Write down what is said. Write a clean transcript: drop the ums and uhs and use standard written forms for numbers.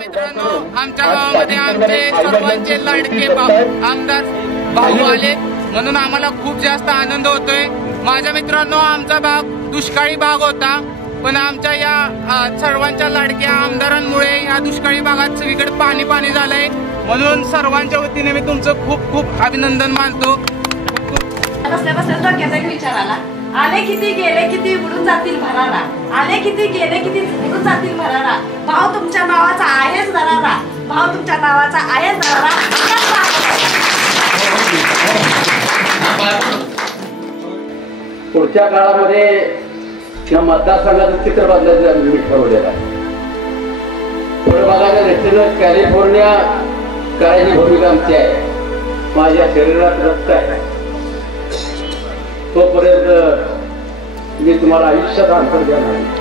मित्रांनो, आमच्या गावामध्ये आमचे सर्वांचे लाडके आमदार भाऊ आले म्हणून आम्हाला खूप जास्त आनंद होतोय। माझ्या मित्रांनो, आमचा भाग दुष्काळी भाग होता, पण आमच्या या सर्वांच्या लाडक्या आमदारांमुळे या दुष्काळी भागात सगळीकडे पाणी पाणी झालंय। म्हणून सर्वांच्या वतीने मी तुमचं खूप खूप अभिनंदन मानतो। विचाराला आले किती गेले किती उडून जातील भरारा, आले किती गेले किती उडून जातील भरारा, भाव तुमच्या नावाचा आहेच दरारा, भाव तुमच्या नावाचा आहेच दरारा। पुढच्या काळामध्ये या मतदारसंघाचं चित्र बदलायचं मी ठरवलेलं आहे। पुढे बघायच्या दृष्टीनं कॅलिफोर्निया करायची भूमिका आमची आहे। माझ्या शरीरात रक्त आहे, तोपर्यंत मी तुम्हाला आयुष्यात अंतर देणार नाही।